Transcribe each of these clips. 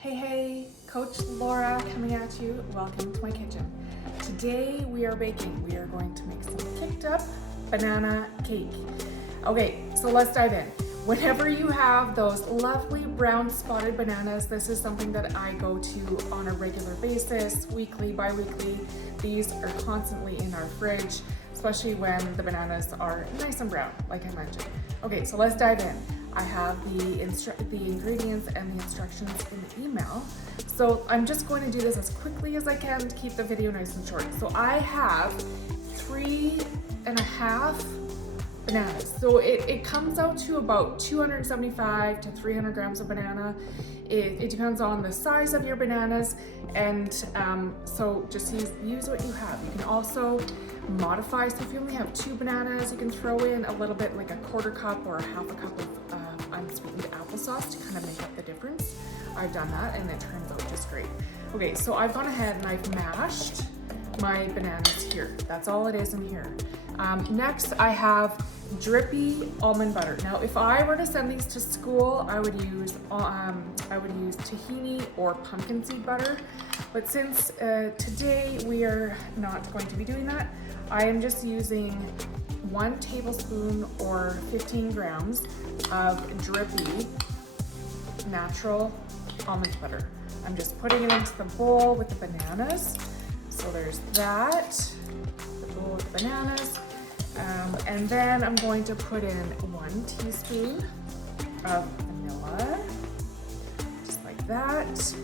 Hey, Coach Laura coming at you. Welcome to my kitchen. Today we are baking. We are going to make some aKicked-Up banana cake. Okay, so let's dive in. Whenever you have those lovely brown spotted bananas, this is something that I go to on a regular basis, weekly, bi-weekly. These are constantly in our fridge, especially when the bananas are nice and brown, like I mentioned. Okay, so let's dive in. I have the ingredients and the instructions in the email. So I'm just going to do this as quickly as I can to keep the video nice and short. So I have 3.5 bananas. So it comes out to about 275 to 300 grams of banana. It depends on the size of your bananas, and so just use what you have. You can also modify, so if you only have 2 bananas, you can throw in a little bit, like a 1/4 cup or 1/2 cup of unsweetened applesauce to kind of make up the difference. I've done that and it turns out just great. Okay, so I've gone ahead and I've mashed my bananas here. That's all it is in here. Next, I have drippy almond butter. Now, if I were to send these to school, I would use tahini or pumpkin seed butter. But since today we are not going to be doing that, I am just using 1 tablespoon or 15 grams of drippy natural almond butter. I'm just putting it into the bowl with the bananas. So there's that, the bowl with the bananas. And then I'm going to put in 1 teaspoon of vanilla, just like that.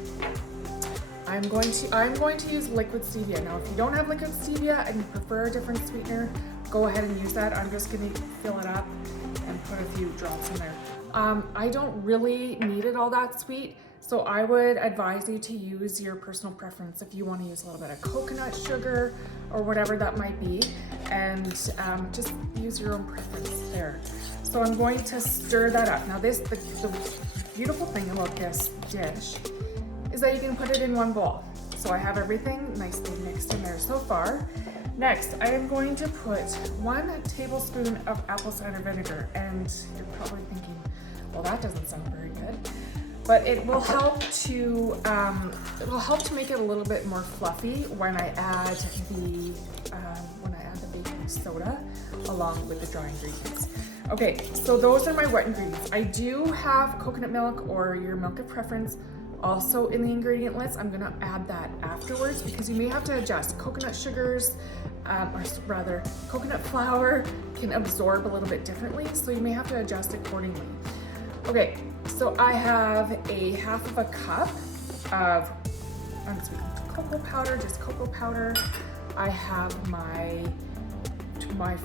I'm going to use liquid stevia. Now, if you don't have liquid stevia and you prefer a different sweetener, go ahead and use that. I'm just going to fill it up and put a few drops in there. I don't really need it all that sweet, so I would advise you to use your personal preference if you want to use a little bit of coconut sugar or whatever that might be, and just use your own preference there. So I'm going to stir that up. Now the beautiful thing about this dish is that you can put it in one bowl. So I have everything nicely mixed in there so far. Next, I am going to put 1 tablespoon of apple cider vinegar, and you're probably thinking, well, that doesn't sound very good. But it will help to make it a little bit more fluffy when I add the baking soda along with the dry ingredients. Okay, so those are my wet ingredients. I do have coconut milk or your milk of preference also in the ingredient list. I'm gonna add that afterwards because you may have to adjust. Coconut sugars, or rather coconut flour can absorb a little bit differently, so you may have to adjust accordingly. Okay, so I have a 1/2 cup of unsweetened cocoa powder, just cocoa powder. I have my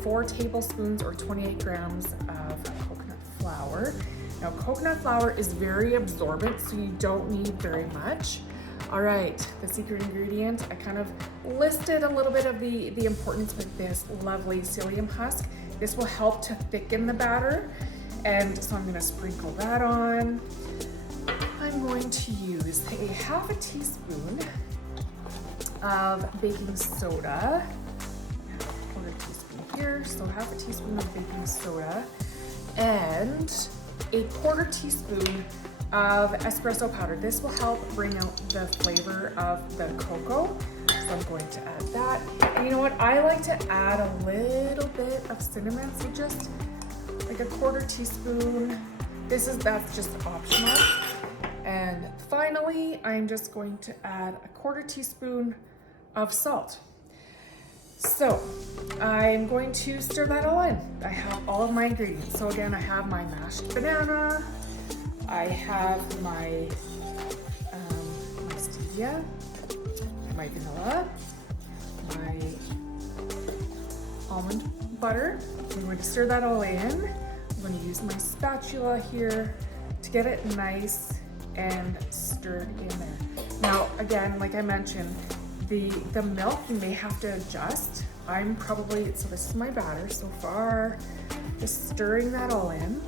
4 tablespoons or 28 grams of coconut flour. Now, coconut flour is very absorbent, so you don't need very much. All right, the secret ingredient, I kind of listed a little bit of the importance with this lovely psyllium husk. This will help to thicken the batter, and so I'm gonna sprinkle that on. I'm going to use a 1/2 teaspoon of baking soda. 1/4 teaspoon here, so 1/2 teaspoon of baking soda, and a 1/4 teaspoon of espresso powder. This will help bring out the flavor of the cocoa. So I'm going to add that. And you know what? I like to add a little bit of cinnamon, so just like a 1/4 teaspoon. That's just optional. And finally, I'm just going to add a 1/4 teaspoon of salt. So I'm going to stir that all in. I have all of my ingredients. So again, I have my mashed banana, I have my stevia, my vanilla, my almond butter. I'm going to stir that all in. I'm going to use my spatula here to get it nice and stirred in there. Now, again, like I mentioned, the milk you may have to adjust. So this is my batter so far, just stirring that all in.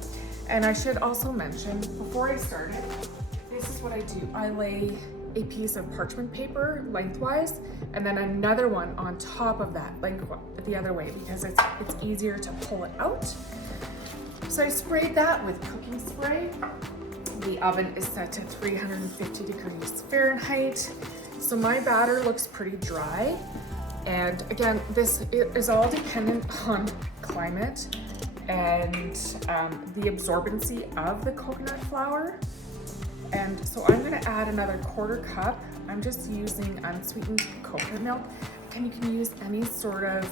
And I should also mention, before I start it, this is what I do. I lay a piece of parchment paper lengthwise, and then another one on top of that, the other way, because it's easier to pull it out. So I sprayed that with cooking spray. The oven is set to 350 degrees Fahrenheit. So my batter looks pretty dry. And again, this is all dependent on climate and the absorbency of the coconut flour. And so I'm gonna add another 1/4 cup. I'm just using unsweetened coconut milk. And you can use any sort of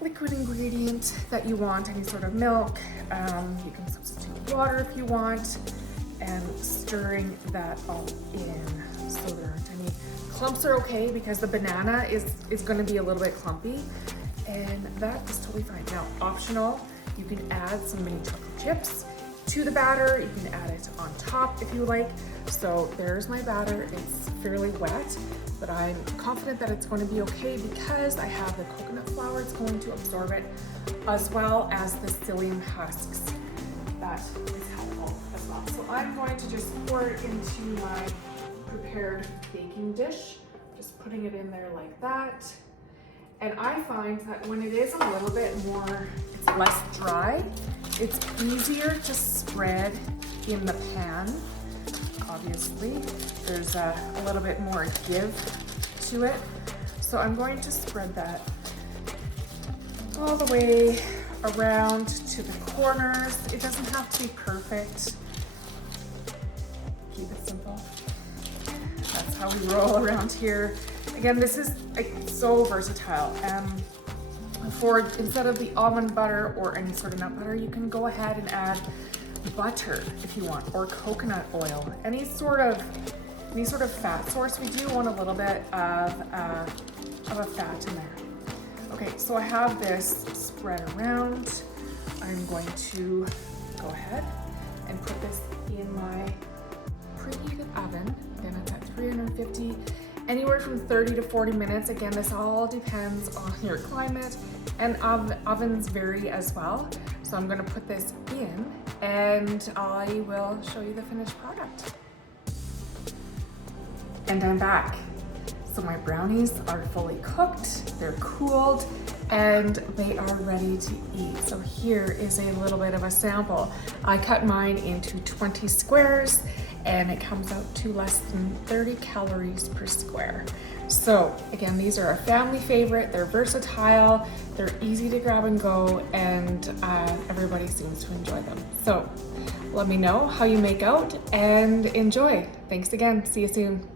liquid ingredient that you want, any sort of milk. You can substitute water if you want, and stirring that all in so there aren't any clumps. Are okay because the banana is going to be a little bit clumpy, and that is totally fine. Now, optional, you can add some mini chocolate chips to the batter. You can add it on top if you like. So there's my batter. It's fairly wet, but I'm confident that it's going to be okay because I have the coconut flour. It's going to absorb it, as well as the psyllium husks. That is helpful as well. So I'm going to just pour it into my prepared baking dish, just putting it in there like that. And I find that when it is a little bit more, it's less dry, it's easier to spread in the pan. Obviously, there's a little bit more give to it. So I'm going to spread that all the way around to the corners. It doesn't have to be perfect. Keep it simple. That's how we roll around here. Again, this is so versatile. Instead of the almond butter or any sort of nut butter, you can go ahead and add butter if you want, or coconut oil, any sort of fat source. We do want a little bit of a fat in there. Okay, so I have this spread around. I'm going to go ahead and put this in my preheated oven. Again, it's at 350, anywhere from 30 to 40 minutes. Again, this all depends on your climate, and ovens vary as well. So I'm gonna put this in and I will show you the finished product. And I'm back. So my brownies are fully cooked, they're cooled, and they are ready to eat. So here is a little bit of a sample. I cut mine into 20 squares and it comes out to less than 30 calories per square. So again, these are a family favorite. They're versatile, they're easy to grab and go, and everybody seems to enjoy them. So let me know how you make out and enjoy. Thanks again. See you soon.